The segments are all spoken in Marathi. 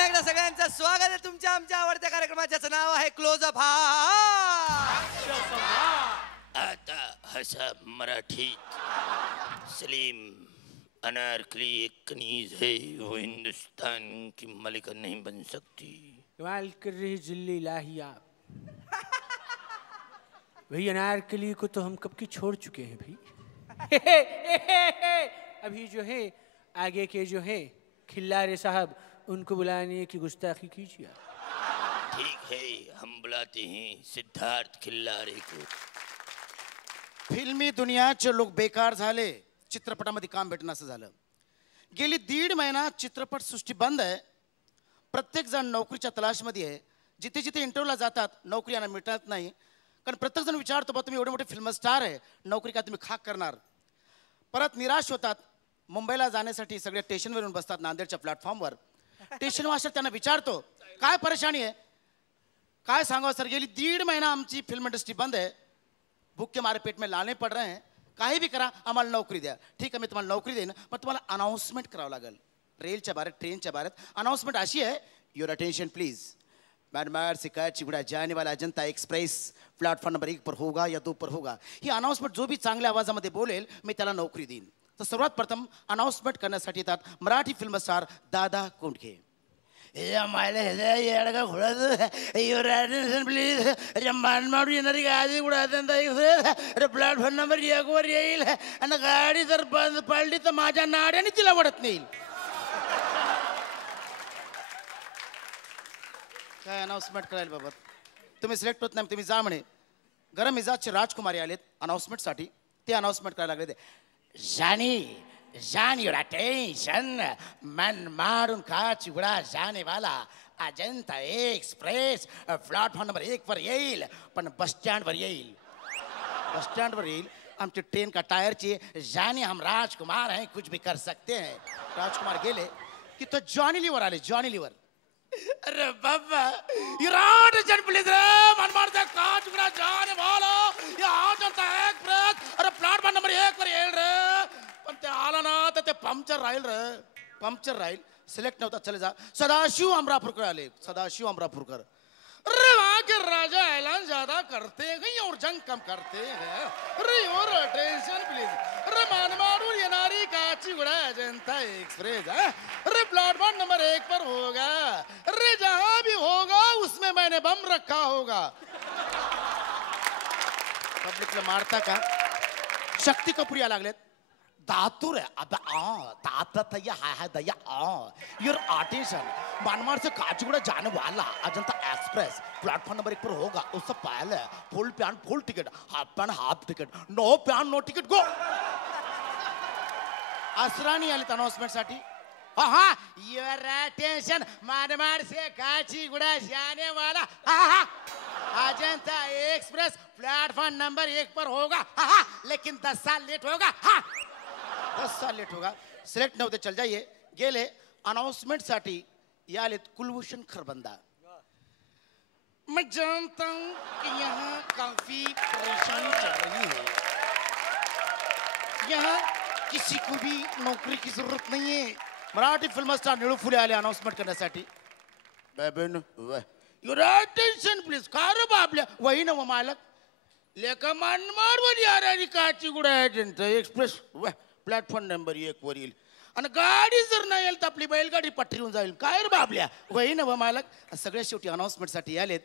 पुन्हा एकदा सगळ्यांचं स्वागत आहे तुमच्या आमच्या आवडत्या कार्यक्रमाचं नाव आहे क्लोजअप. हा आता हसा मराठीत. सलीम अनारकली एक कनीज है, वो हिंदुस्तान की मलिका नहीं बन सकती. कमाल कर रही जिल्ली लाहिया. भाई अनारकली को तो हम कब की छोड़ चुके हैं भाई. अभी जो है आगे के जो है खिल्लारे साहब उनको बुलाने की गुस्ताखी कीजिए. ठीक है, हम बुलाते हैं सिद्धार्थ खिल्लारे को. फिल्मी दुनियाचे लोक बेकार झाले, चित्रपटामध्ये काम भेटणं असं झालं. गेली 1.5 महिना चित्रपट सृष्टी बंद आहे. प्रत्येक जण नोकरीच्या तलाशमध्ये आहे. जिथे जिथे इंटरव्ह्यूला जातात नोकरी यांना मिळत नाही. कारण प्रत्येक जण विचारतो बा तुम्ही एवढे मोठे फिल्म स्टार आहे, नोकरी का तुम्ही खाक करणार. परत निराश होतात. मुंबईला जाण्यासाठी सगळे स्टेशनवरून बसतात नांदेडच्या प्लॅटफॉर्मवर. स्टेशन मास्टर त्यांना विचारतो काय परेशानी आहे. काय सांगावं सर, गेली 1.5 महिना आमची फिल्म इंडस्ट्री बंद आहे. भूखे मारे पेट में लाने पड़ रहे हैं. काही भी करा आम्हाला नोकरी द्या. ठीक आहे मी तुम्हाला नोकरी देईन, पण तुम्हाला अनाउन्समेंट करावं लागेल. रेलच्या बारेत ट्रेनच्या बारेत अनाउन्समेंट अशी आहे, युअर अटेंशन प्लीज. मैनमार से काचीगुड़ा जाने वाला अजंता एक्सप्रेस प्लेटफॉर्म नंबर 1 पर होगा या 2 पर होगा. ही अनाउन्समेंट जो भी चांगल्या आवाजामध्ये बोलेल मी त्याला नोकरी देईन. तर सर्वात प्रथम अनाउन्समेंट करण्यासाठी येतात मराठी फिल्म स्टार दादा कोंडके. येणारी गाडी प्लॅटफॉर्म नंबर 1 वर येईल आणि गाडी जर बंद पडली तर माझ्या नाड्याने तिला वडत नेईल. काय अनाउन्समेंट करायला बाबा तुम्ही सिलेक्ट होत नाही, तुम्ही जा म्हणे. गरम मिजाजचे राजकुमारी आलेत अनाउन्समेंटसाठी. ते अनाउन्समेंट करायला लागले. जानी जान युअर अटेंशन. मन मारून काचीगुडा जाने वाला अजंता एक्सप्रेस प्लॅटफॉर्म नंबर 1 पर येईल, पण बस स्टँडवर येईल. बस स्टँडवर येईल. आमची ट्रेन का टायरची जानी हम राजकुमार हैं, कुछ भी कर सकते हैं. राजकुमार गेले की तो जॉनी लिव्हर आले. जॉनी लिव्हर अरे बाबा युराट जन प्लीज रे मनमार से काचगुड़ा जाने वाला ये अजंता एक्सप्रेस अरे प्लॅटफॉर्म नंबर 1 पर येईल रे. पण ते आला ना तर ते पंक्चर राहील रे. पंक्चर राहील. सिलेक्ट नव्हता. चले जा. सदाशिव अमरापूरकर आले. सदाशिव अमरापूरकर. अरे वहाँ के राजा ऐलान ज्यादा करते हैं और जंग कम करते हैं. अरे योर अटेंशन प्लीज. अरे मनमाडून येणारी काचीगुड़ा अजंता एक्सप्रेस है. अरे प्लेटफॉर्म नंबर 1 पर होगा. अरे जहां भी होगा उसमें मैंने बम रखा होगा. पब्लिकला मारता का. शक्ती कपूर या लागलेत. दातुर है अब दाता तैया है दया योर अटेंशन. मनमाड से काचीगुड़ा जाने वाला अजंता एक्सप्रेस प्लेटफॉर्म नंबर 1 पर होगा. उससे पहले फुल पैन फुल टिकट, हाफ पैन हाफ टिकट, नो पैन नो टिकट गो. असरानी आलेत अनाउन्समेंट साठी. हाँ योर अटेंशन. मनमाड से काचीगुड़ा जाने वाला अजंता एक्सप्रेस प्लेटफॉर्म नंबर 1 पर होगा. लेकिन 10 साल लेट होगा. 10 साल लेट होगा. सिलेक्ट नव्हते. चल जाइए. गेले अनाउन्समेंट साठी या आलेत कुलभूषण खरबंदा. मैं जानता हूं कि यहाँ काफी परेशानी चल रही है. यहाँ किसी को भी नौकरी की जरूरत नहीं है. मराठी फिल्म स्टार निळू फुले आले अनाउन्समेंट करण्यासाठी. Your attention please. का रे बाबल्या वही ना वो मालक. लेका मनमाडवर यार Kacheguda Ajanta express platform number 1 वर येईल. आणि गाडी जर नाही येईल तर आपली बैलगाडी पटरीहून जाईल. काय रे बाबल्या वही ना वो मालक. सगळ्या शेवटी अनाउन्समेंट साठी आलेत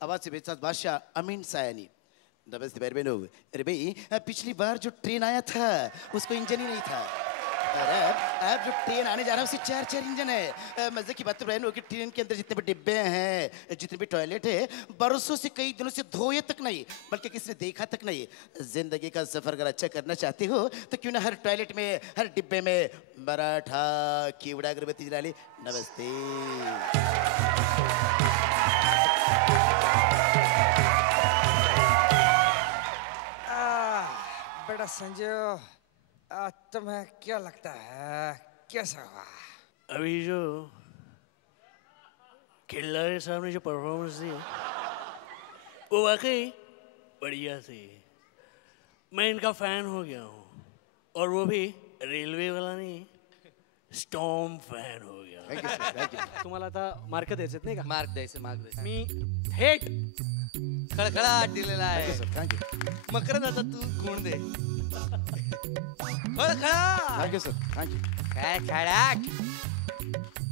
आवाज बेचाच बादशाह अमीन सायानी. नमस्ते भाई बहनों. अरे भाई पिछली बार जो ट्रेन आया था उसको इंजन ही नहीं था. अब जो ट्रेन आने जा रहा है उससे 4 इंजन है. मजे की बात तो बहनों कि ट्रेन के अंदर जितने भी डिब्बे हैं, जितने भी टॉयलेट है, बरसों से कई दिनों से धोए तक नहीं, बल्कि किसी ने देखा तक नहीं. जिंदगी का सफर अगर अच्छा करना चाहते हो तो क्यों ना हर टॉयलेट में हर डिब्बे में मराठा कीवड़ा अगरबत्ती जला ले. नमस्ते. बेटा संजय, तुम्हें क्या लगता है कैसा हुआ? अभी जो खिल्लारे साहब ने जो परफॉर्मेंस दी वो वाकई बढ़िया थी. मैं इनका फैन हो गया हूँ. और वो भी रेलवे वाला नहीं, स्टॉर्म फॅन हो गया. Thank you sir thank you. तुम्हाला आता मार्क द्यायचे नाही का? मार्क द्यायचं. मी थेट खळखळाट दिलेला आहे. Sir thank you. मकरंद आता तू गुण दे. खळखळाट. Thank you sir thank you. काय खळाट.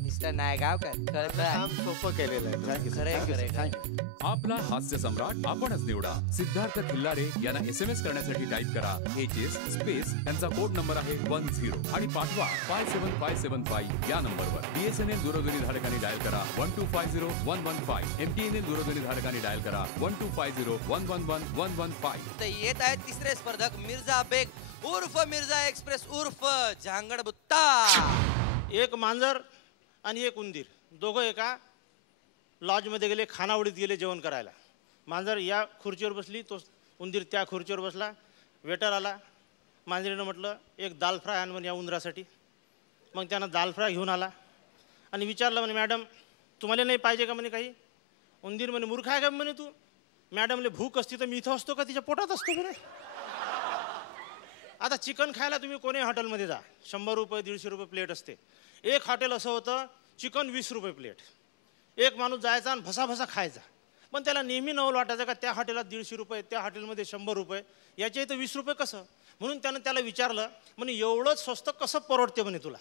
मिस्टर नायगावकर खळखळाट. काम सोपं केलेलं आहे. थँक्यू सर खरंय, थँक्यू खरंय, सर थँक्यू. आपला हास्य सम्राट आपणच निवडा. सिद्धार्थ खिल्लारे यांना SMS करण्यासाठी टाईप करा HS स्पेस त्यांचा कोड नंबर आहे 10 आणि पाठवा 57575 या नंबरवर. BSNL दूरध्वनी धारकांनी डायल करा 1250115. MTNL दूरध्वनी धारकांनी डायल करा 12501111115. तर येत आहेत तिसरे स्पर्धक मिर्झा बेग उर्फ मिर्झा एक्सप्रेस उर्फ झांगड बुत्ता. एक मांजर आणि एक उंदीर दोघं एका लॉजमध्ये गेले, खानावळीत गेले जेवण करायला. मांजर या खुर्चीवर बसली, तो उंदीर त्या खुर्चीवर बसला. वेटर आला. मांजरीनं म्हटलं एक दाल फ्राय आण म्हणे या उंदरासाठी. मग त्यानं दाल फ्राय घेऊन आला आणि विचारलं म्हणे मॅडम तुम्हाला नाही पाहिजे का म्हणे काही. उंदीर म्हणे मूर्ख आहे का म्हणे तू. मॅडमले भूक असती तर मी इथं असतो का, तिच्या पोटात असतो म्हणे. आता चिकन खायला तुम्ही कोणी हॉटेलमध्ये जा, 100 रुपये 150 रुपये प्लेट असते. एक हॉटेल असं होतं चिकन 20 रुपये प्लेट. एक माणूस जायचा आणि भसाभसा खायचा. पण त्याला नेहमी नवल वाटायचं का त्या हॉटेलात 150 रुपये, त्या हॉटेलमध्ये 100 रुपये, याच्या इथं 20 रुपये कसं. म्हणून त्यानं त्याला विचारलं म्हणे एवढं स्वस्त कसं परवडते म्हणे तुला.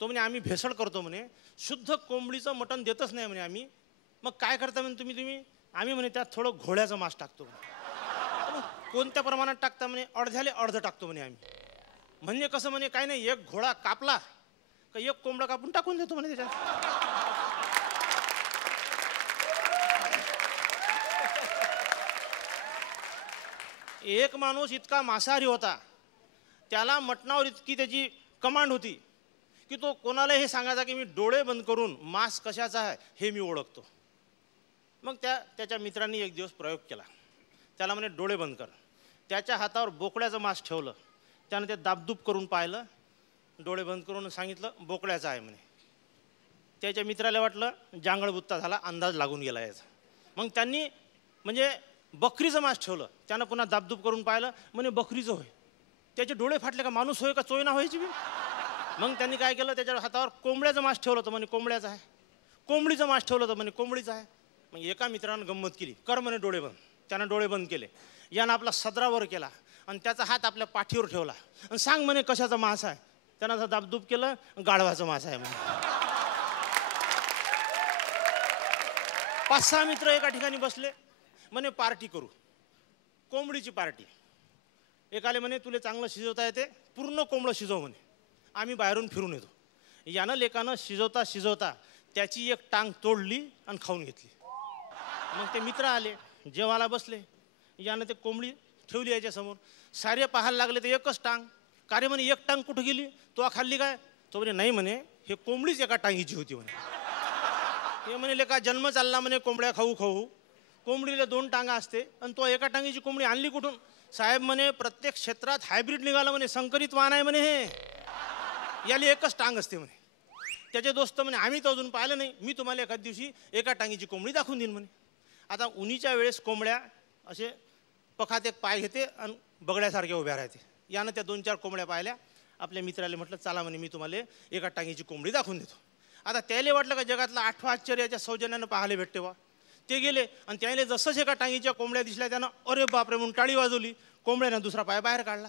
तो म्हणे आम्ही भेसळ करतो म्हणे, शुद्ध कोंबडीचं मटण देतच नाही म्हणे आम्ही. मग काय करता म्हणे तुम्ही. आम्ही म्हणे त्यात थोडं घोड्याचं मांस टाकतो म्हणे. कोणत्या प्रमाणात टाकता म्हणे, अर्ध्याले अर्ध टाकतो म्हणे आम्ही. म्हणजे कसं म्हणे काय नाही, एक घोडा कापला का एक कोंबडा कापून टाकून देतो म्हणे त्याच्यात. एक माणूस इतका मांसाहारी होता, त्याला मटणावर इतकी त्याची कमांड होती की तो कोणाला हे सांगायचा की मी डोळे बंद करून मांस कशाचा आहे हे मी ओळखतो. मग त्याच्या मित्रांनी एक दिवस प्रयोग केला. त्याला म्हणे डोळे बंद कर. त्याच्या हातावर बोकड्याचं मांस ठेवलं. त्यानं ते दाबदूब करून पाहिलं, डोळे बंद करून सांगितलं बोकड्याचं आहे म्हणे. त्याच्या मित्राला वाटलं जांगळबुत्ता झाला, अंदाज लागून गेला याचा. मग त्यांनी म्हणजे बकरीचं मांस ठेवलं. त्यानं पुन्हा दाबदूब करून पाहिलं, म्हणे बकरीचं होय. त्याचे डोळे फाटले का माणूस होय का चोयना व्हायची बी. मग त्यांनी काय केलं, त्याच्या हातावर कोंबड्याचं मांस ठेवलं होतं म्हणे कोंबड्याचं आहे. कोंबडीचं मांस ठेवलं होतं म्हणे कोंबडीचं आहे. मग एका मित्रानं गंमत केली, कर म्हणे डोळे बंद. त्यानं डोळे बंद केले. यानं आपला सदरावर केला आणि त्याचा हात आपल्या पाठीवर ठेवला आणि सांग म्हणे कशाचा मांस आहे. त्यानं असं दाबदूब केलं, गाढवाचं मांस आहे म्हणे. 5-6 मित्र एका ठिकाणी बसले. म्हणे पार्टी करू, कोंबडीची पार्टी. एकाले म्हणे तुला चांगलं शिजवता येते, पूर्ण कोंबडं शिजव म्हणे, आम्ही बाहेरून फिरून येतो. यानं लेकानं शिजवता शिजवता त्याची एक टांग तोडली आणि खाऊन घेतली. मग ते मित्र आले, जेवायला बसले. यानं ते कोंबडी ठेवली याच्यासमोर. सारे पाहायला लागले तर एकच टांग. का रे म्हणे एक टांग कुठं गेली, तो खाल्ली काय. तो म्हणे नाही म्हणे हे कोंबडीच एका टांगीची होती म्हणे. ते म्हणे लेका जन्म चालला म्हणे कोंबड्या खाऊ खाऊ, कोंबडीला 2 टांगा असते आणि तो एका टांगीची कोंबडी आणली कुठून. साहेब म्हणे प्रत्येक क्षेत्रात हायब्रिड निघालं म्हणे, संकरित वाहन आहे म्हणे हे, याला एकच टांग असते म्हणे. त्याचे दोस्त म्हणे आम्ही तर अजून पाहिलं नाही, मी तुम्हाला एखाद दिवशी एका टांगीची कोंबडी दाखवून देईन म्हणे. आता उन्हीच्या वेळेस कोंबड्या असे पखात एक पाय घेते आणि बगड्यासारख्या उभ्या राहते. यानं त्या 2-4 कोंबड्या पाहिल्या. आपल्या मित्राला म्हटलं चला म्हणे मी तुम्हाला एका टांगीची कोंबडी दाखवून देतो. आता त्याला वाटलं का जगातलं 8वं आश्चर्याच्या सौजन्यानं पाहायला भेटते बा. ते गेले आणि त्याने जसंच एका टांगीच्या कोंबड्या दिसल्या त्यानं अरे बापरे म्हणून टाळी वाजवली. कोंबड्यानं दुसरा पाय बाहेर काढला.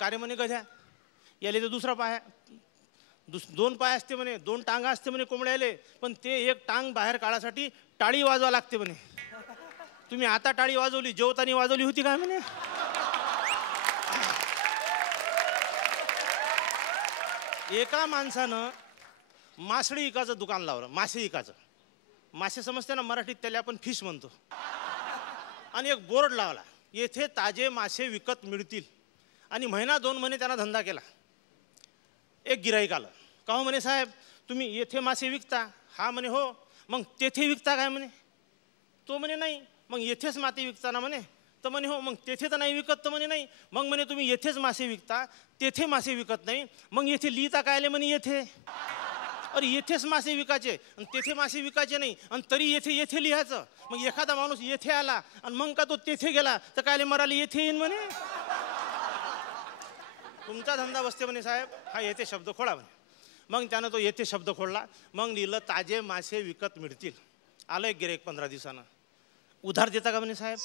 का रे म्हणे गध्या, याले तर दुसरा पाय 2 पाय असते म्हणे, 2 टांगा असते म्हणे कोंबड्याले, पण ते एक टांग बाहेर काढायसाठी टाळी वाजवा लागते म्हणे. तुम्ही आता टाळी वाजवली, जेवताना वाजवली होती काय म्हणे. एका माणसानं मासळी इकाचं दुकान लावलं, मासे इकाचं. मासे समजते ना मराठीत, त्याला आपण फिश म्हणतो. आणि एक बोर्ड लावला, येथे ताजे मासे विकत मिळतील. आणि 1-2 महिने त्यांना धंदा केला. एक गिराईक आलं, का हो म्हणे साहेब तुम्ही येथे मासे विकता. हा म्हणे हो. मग तेथे विकता काय म्हणे. तो म्हणे नाही. मग येथेच मासे विकता ना म्हणे. तर म्हणे हो. मग तेथे तर नाही विकत. तर म्हणे नाही. मग म्हणे तुम्ही येथेच मासे विकता, तेथे मासे विकत नाही, मग येथे लिहिता काय आले म्हणे येथे. अरे येथेच मासे विकायचे आणि तेथे मासे विकायचे नाही आणि तरी येथे येथे लिहायचं. मग एखादा माणूस येथे आला आणि मग का तो तेथे गेला तर काय मराली येथे येईन म्हणे. तुमचा धंदा बसते म्हणे साहेब, हा येथे शब्द खोडा म्हणे. मग त्यानं तो येथे शब्द खोडला. मग लिहिलं ताजे मासे विकत मिळतील. आलं एक गिऱ्हाईक 15 दिवसानं. उधार देता का म्हणे साहेब?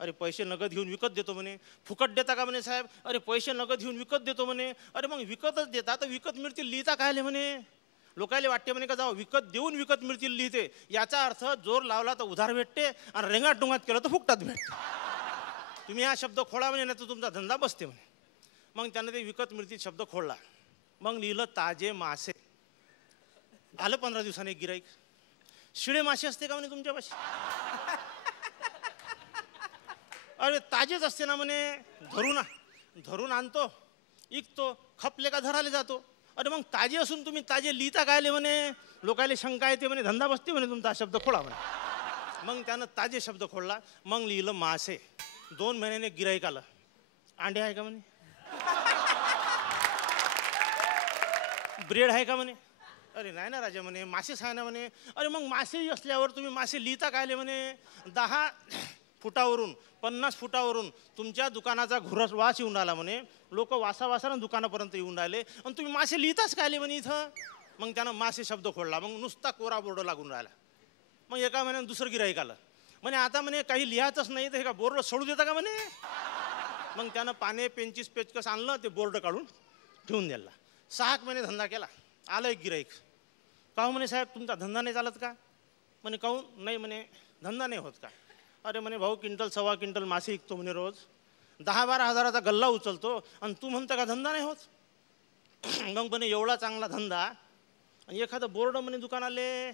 अरे पैसे नगद घेऊन विकत देतो म्हणे. फुकट देता का म्हणे साहेब? अरे पैसे नगद घेऊन विकत देतो म्हणे. अरे मग विकतच देता तर विकत मिळतील लिहिता काय म्हणे. लोकायले वाटते म्हणे का जाऊ विकत देऊन विकत मिळतील लिहिते. याचा अर्थ जोर लावला तर उधार भेटते आणि रेंगाट डोंगात केलं तर फुकटात भेटते. तुम्ही हा शब्द खोडा म्हणे नाही तर तुमचा धंदा बसते म्हणे. मग त्यानं ते विकत मिळतील शब्द खोडला. मग लिहिलं ताजे मासे. आलं 15 दिवसांनी एक गिऱ्हाईक. शिळे मासे असते का म्हणे तुमच्यापाशी? अरे ताजेच असते ना म्हणे. धरून आणतो, इकतो, खपले का धराले जातो. अरे मग ताजे असून तुम्ही ताजे लिहिता काय म्हणे. लोकायले शंका येते म्हणे धंदा बसते म्हणे तुमचा शब्द खोडा म्हणे. मग त्यानं ताजे शब्द खोडला. मग लिहिलं मासे. 2 महिन्याने गिऱ्हाईक आलं. अंडे आहे का म्हणे? ब्रेड आहे का म्हणे? अरे नाही ना राजा म्हणे मासेच आहे ना म्हणे. अरे मग मासेही असल्यावर तुम्ही मासे लिहिता काय म्हणे. 10 फुटावरून 50 फुटावरून तुमच्या दुकानाचा घुरस वास येऊन राहिला म्हणे. लोक वासावासानं दुकानापर्यंत येऊन राहिले आणि तुम्ही मासे लिहिताच काय म्हणे इथं. मग त्यानं मासे शब्द खोडला. मग नुसता कोरा बोर्ड लागून राहिला. मग एका महिन्यानं दुसरं गिऱ्हाईक आलं. म्हणे आता म्हणे काही लिहायचंच नाही तर हे का बोर्ड सोडू देता का म्हणे. मग त्यानं पाने पेंचीस पेचकस आणलं ते बोर्ड काढून ठेवून द्यायला. 6 महिने धंदा केला. आलं एक गिऱ्हाईक. काहून म्हणे साहेब तुमचा धंदा नाही चालत का? म्हणे काहून? नाही म्हणे धंदा नाही होत का? अरे म्हणे भाऊ क्विंटल 1.25 क्विंटल मासे विकतो म्हणे रोज. 10-12 हजाराचा गल्ला उचलतो आणि तू म्हणता का धंदा नाही होत. मग म्हणे एवढा चांगला धंदा आणि एखादं बोर्ड म्हणे दुकानाले.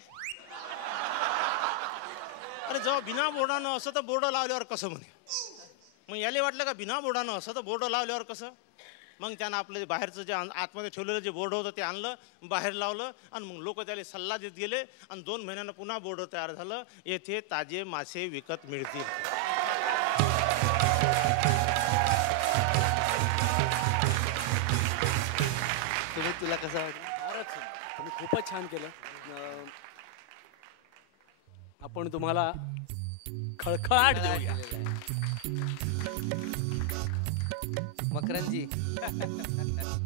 अरे जेव्हा बिना बोर्डानं असं तर बोर्ड लावल्यावर कसं म्हणे. मग याले वाटलं का बिना बोर्डानं असं तर बोर्ड लावल्यावर कसं. मग त्यानं आपलं बाहेरचं जे आतमध्ये ठेवलेलं जे बोर्ड होतं ते आणलं, बाहेर लावलं आणि मग लोक त्याला सल्ला देत गेले आणि 2 महिन्यानं पुन्हा बोर्ड तयार झालं. येथे ताजे मासे विकत मिळतील. तुला कसं वाटलं? तुम्ही खूपच छान केलं. आपण तुम्हाला खळखळाट देऊया. मकरंजी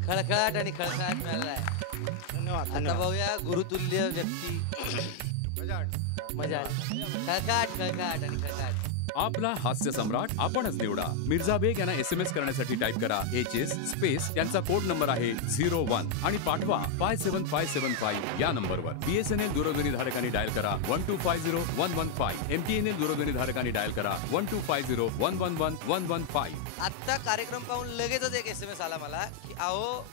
खळखळाट आणि खळखळाट मिळाला आहे. धन्यवाद. आता पाहूया गुरुतुल्य व्यक्ती. मजा आली. खळखळाट आणि खळखळाट. आपला हास्य सम्राट आपणच निवडा. मिर्झा बेग यांना SMS करण्यासाठी टाईप करा HS स्पेस त्यांचा कोड नंबर आहे 01 आणि पाठवा 57575 या नंबरवर. BSNL दूरध्वनी धारकांनी डायल करा 1250115. MTNL दूरध्वनी धारकांनी डायल करा 12501111115. आत्ता कार्यक्रम पाहून लगेचच एक SMS आला मला की अहो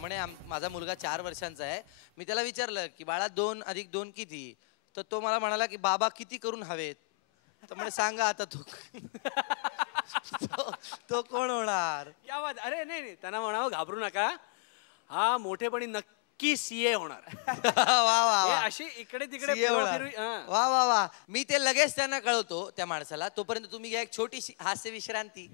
म्हणे माझा मुलगा 4 वर्षांचा आहे. मी त्याला विचारलं की बाळा 2 + 2 किती. तर तो मला म्हणाला की बाबा किती करून हवेत. तर म्हणे सांगा आता तो कोण होणार. या बात. अरे नाही त्यांना म्हणावं घाबरू नका. हा मोठेपणी नक्की CA होणार. वा वा वा. अशी इकडे तिकडे CA होणार. वा वा वा. मी ते लगेच त्यांना कळवतो त्या माणसाला. तोपर्यंत तुम्ही घ्या एक छोटीशी हास्य विश्रांती.